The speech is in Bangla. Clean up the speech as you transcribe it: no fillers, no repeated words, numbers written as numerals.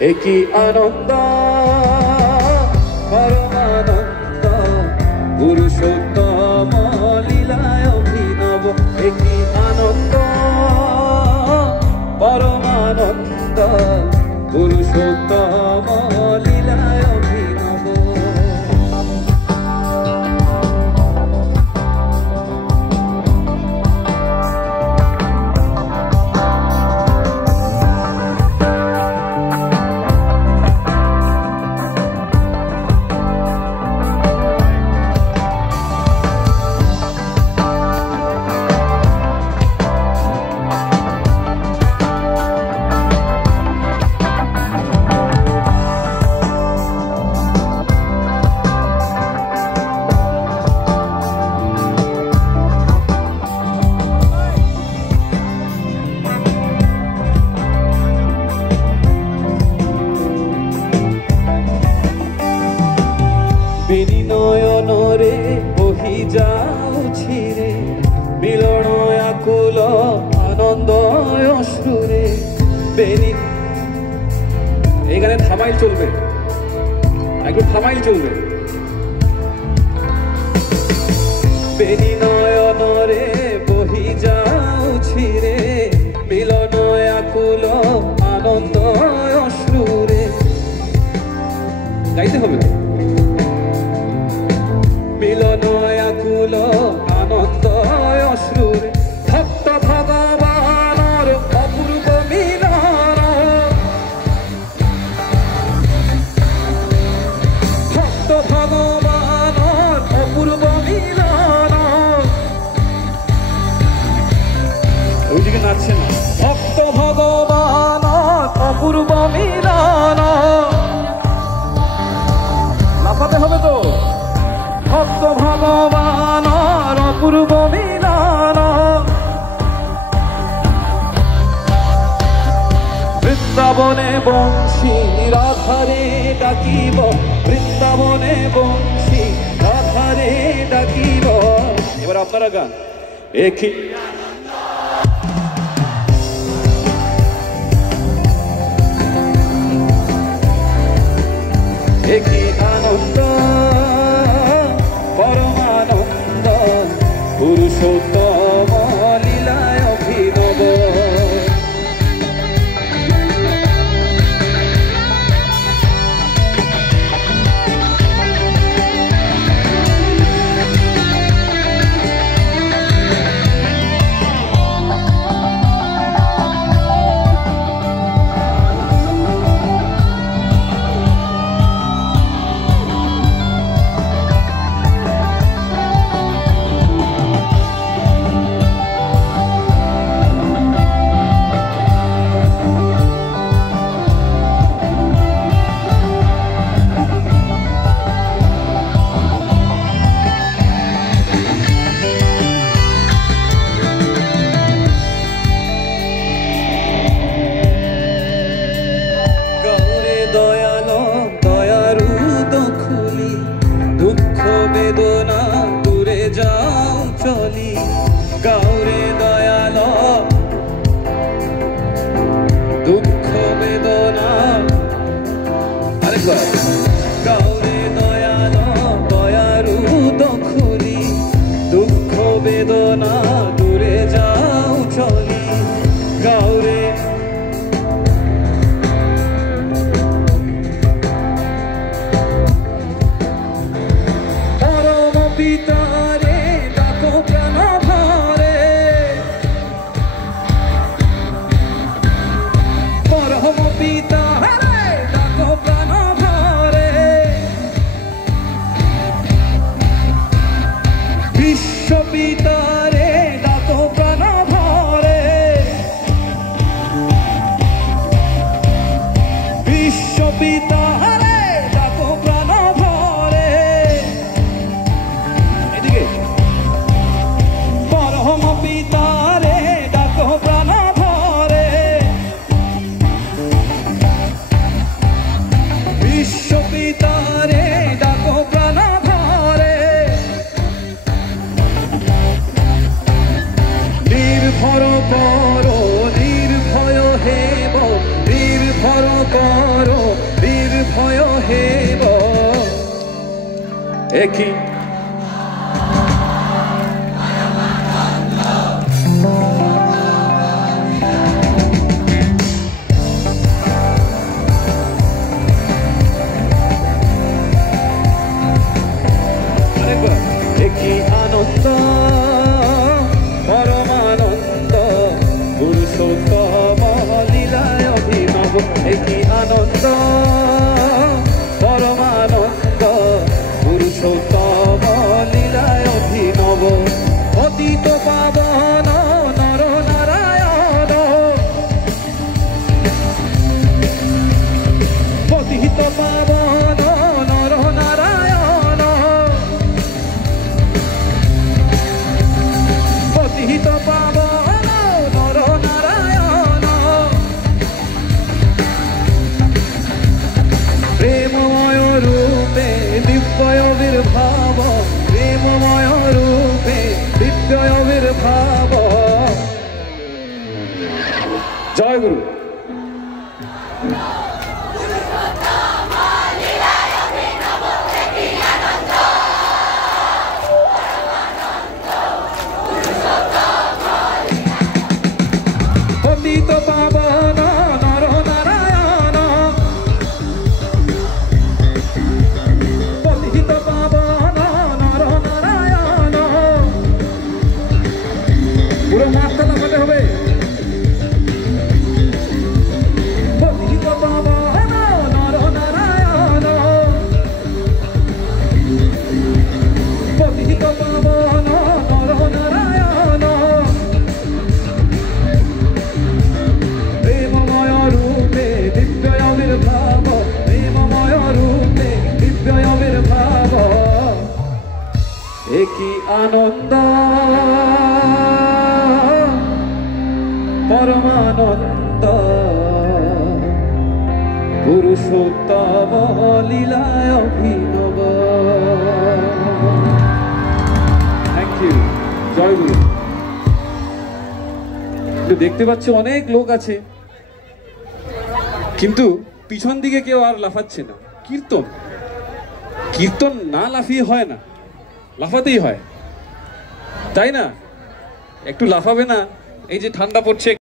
একই আনন্দ পরমানন্দ পুরুষোত্তম লীলায় অভিনব। একই আনন্দ পরমানন্দ পুরুষোত্তম লীলায় অভিনব। বেনি নয়নরে বহি যাଉଛି রে মিলন আকুল আনন্দ অশ্রুরে। বেনি এখানে থামাইল চলবে, একটু থামাইল চলবে। বেনি নয়নরে বহি যাଉଛି রে মিলন আকুল আনন্দ অশ্রুরে। গাইতে হবে তো। মিলন আকুল আনন্দ অশ্রুরে ভক্ত ভগবানর অপূর্ব মিলন। ভক্ত ভগবানর অপূর্ব মিলন। ওইদিকে নাচছে না। ভক্ত ভগবানর অপূর্ব মিলন। লাফাতে হবে তো। ভক্ত ভগবানর অপূর্ব মিলন। বৃন্দাবনে বংশী রাধারে ডাকিব, বৃন্দাবনে বংশী রাধারে ডাকিব। এবার আপনারা গান। একই একই আনন্দ পরমানন্দ পুরুষোত্তম লীলায় অভিনব। বেদনা দূরে যাও চলি গাউরে দয়াল। দুঃখ বেদনা আরেকবার। গাউরে দয়াল দয়ারু দখলি দুঃখ বেদনা দূরে যাও চলি গাউরে। পিতারে ডাকো প্রাণ ভরে, পরম পিতারে ডাকো প্রাণ ভরে। বিশ্ব পিতারে ডাকো প্রাণ ভরে। বিশ্ব পিতারে ডাকো প্রাণ ভরে। পরম পিতারে ডাকো প্রাণ ভরে। বিশ্ব পিতারে ডাকো প্রাণ ভরে। একই একই আনন্দ পরমানন্দ পুরুষোত্তম লীলায় অভিনব একই আনন্দ পরমানন্দ পুরুষোত্তম লীলায় অভিনব অতীত পাবন নর নারায়ণ পতিত পাবন নর নারায়ণ পতিত পাবন নর নারায়ণ প্রেমময় রূপে দিব্যয় বির্ভাব প্রেমময় রূপে দিব্যয় বির্ভাব জয় গুরু পতিত পাবন নর নারায়ণ পতিত পাবন নর নারায়ণ পুরো মাথা লাফাতে হবে পতিত পাবন নর নারায়ণ পতিত পাবন নর নারায়ণ প্রেমময় রূপে দিব্যয় বির্ভাব প্রেমময় রূপে দিব্যয় বির্ভাব একই আনন্দ পরমানন্দ পুরুষোত্তম লীলায় অভিনব থ্যাংক ইউ জয় গুরু দেখতে পাচ্ছি অনেক লোক আছে কিন্তু পিছন দিকে কেউ আর লাফাচ্ছে না কীর্তন কীর্তন না লাফিয়ে হয় না লাফাতেই হয় তাই না একটু লাফাবে না এই যে ঠান্ডা পড়ছে